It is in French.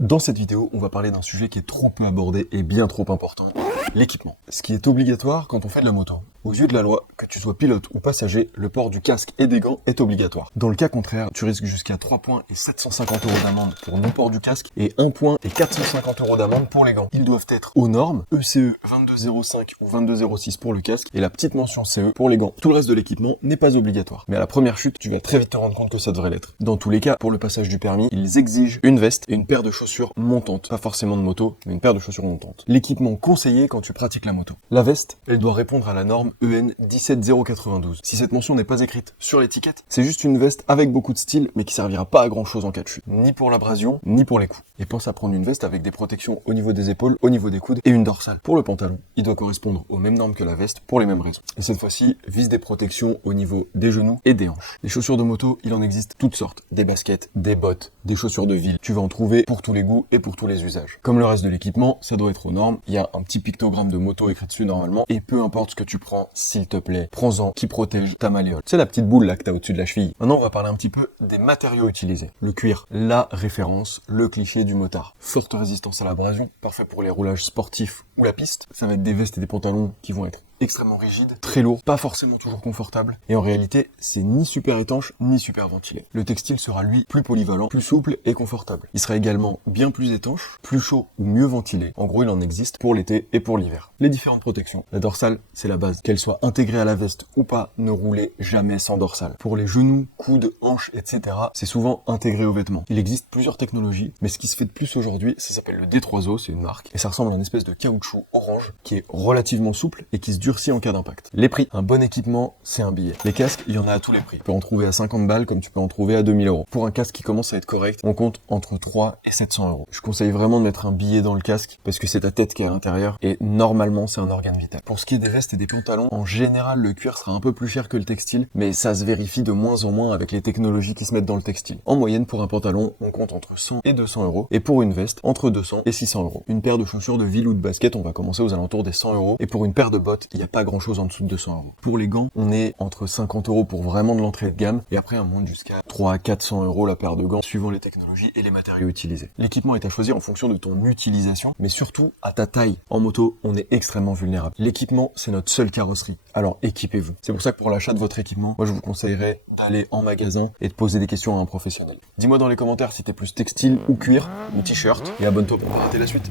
Dans cette vidéo, on va parler d'un sujet qui est trop peu abordé et bien trop important, l'équipement. Ce qui est obligatoire quand on fait de la moto. Aux yeux de la loi, que tu sois pilote ou passager, le port du casque et des gants est obligatoire. Dans le cas contraire, tu risques jusqu'à 3 points et 750 € d'amende pour non-port du casque et 1 point et 450 € d'amende pour les gants. Ils doivent être aux normes, ECE 2205 ou 2206 pour le casque et la petite mention CE pour les gants. Tout le reste de l'équipement n'est pas obligatoire. Mais à la première chute, tu vas très vite te rendre compte que ça devrait l'être. Dans tous les cas, pour le passage du permis, ils exigent une veste et une paire de chaussures montantes. Pas forcément de moto, mais une paire de chaussures montantes. L'équipement conseillé quand tu pratiques la moto. La veste, elle doit répondre à la norme EN 17092. Si cette mention n'est pas écrite sur l'étiquette, c'est juste une veste avec beaucoup de style, mais qui servira pas à grand chose en cas de chute. Ni pour l'abrasion, ni pour les coups. Et pense à prendre une veste avec des protections au niveau des épaules, au niveau des coudes et une dorsale. Pour le pantalon, il doit correspondre aux mêmes normes que la veste pour les mêmes raisons. Et cette fois-ci, vise des protections au niveau des genoux et des hanches. Les chaussures de moto, il en existe toutes sortes. Des baskets, des bottes, des chaussures de ville. Tu vas en trouver pour tous les goûts et pour tous les usages. Comme le reste de l'équipement, ça doit être aux normes. Il y a un petit pictogramme de moto écrit dessus normalement. Et peu importe ce que tu prends, s'il te plaît, prends-en qui protège ta malléole. C'est la petite boule là que t'as au-dessus de la cheville. Maintenant, on va parler un petit peu des matériaux utilisés. Le cuir, la référence, le cliché du motard. Forte résistance à l'abrasion, parfait pour les roulages sportifs ou la piste. Ça va être des vestes et des pantalons qui vont être extrêmement rigide, très lourd, pas forcément toujours confortable, et en réalité, c'est ni super étanche, ni super ventilé. Le textile sera lui plus polyvalent, plus souple et confortable. Il sera également bien plus étanche, plus chaud ou mieux ventilé. En gros, il en existe pour l'été et pour l'hiver. Les différentes protections. La dorsale, c'est la base. Qu'elle soit intégrée à la veste ou pas, ne roulez jamais sans dorsale. Pour les genoux, coudes, hanches, etc., c'est souvent intégré aux vêtements. Il existe plusieurs technologies, mais ce qui se fait de plus aujourd'hui, ça s'appelle le D3O, c'est une marque, et ça ressemble à une espèce de caoutchouc orange qui est relativement souple et qui se durcit en cas d'impact. Les prix. Un bon équipement, c'est un billet. Les casques, il y en a à tous les prix. Tu peux en trouver à 50 balles comme tu peux en trouver à 2000 €. Pour un casque qui commence à être correct, on compte entre 3 et 700 €. Je conseille vraiment de mettre un billet dans le casque parce que c'est ta tête qui est à l'intérieur et normalement c'est un organe vital. Pour ce qui est des vestes et des pantalons, en général le cuir sera un peu plus cher que le textile, mais ça se vérifie de moins en moins avec les technologies qui se mettent dans le textile. En moyenne, pour un pantalon, on compte entre 100 et 200 € et pour une veste, entre 200 et 600 €. Une paire de chaussures de ville ou de basket, on va commencer aux alentours des 100 € et pour une paire de bottes, il n'y a pas grand chose en dessous de 200 €. Pour les gants, on est entre 50 € pour vraiment de l'entrée de gamme et après on monte jusqu'à 300 à 400 € la paire de gants suivant les technologies et les matériaux utilisés. L'équipement est à choisir en fonction de ton utilisation, mais surtout à ta taille. En moto, on est extrêmement vulnérable. L'équipement, c'est notre seule carrosserie. Alors équipez-vous. C'est pour ça que pour l'achat de votre équipement, moi je vous conseillerais d'aller en magasin et de poser des questions à un professionnel. Dis-moi dans les commentaires si t'es plus textile ou cuir ou t-shirt et abonne-toi pour pas rater la suite.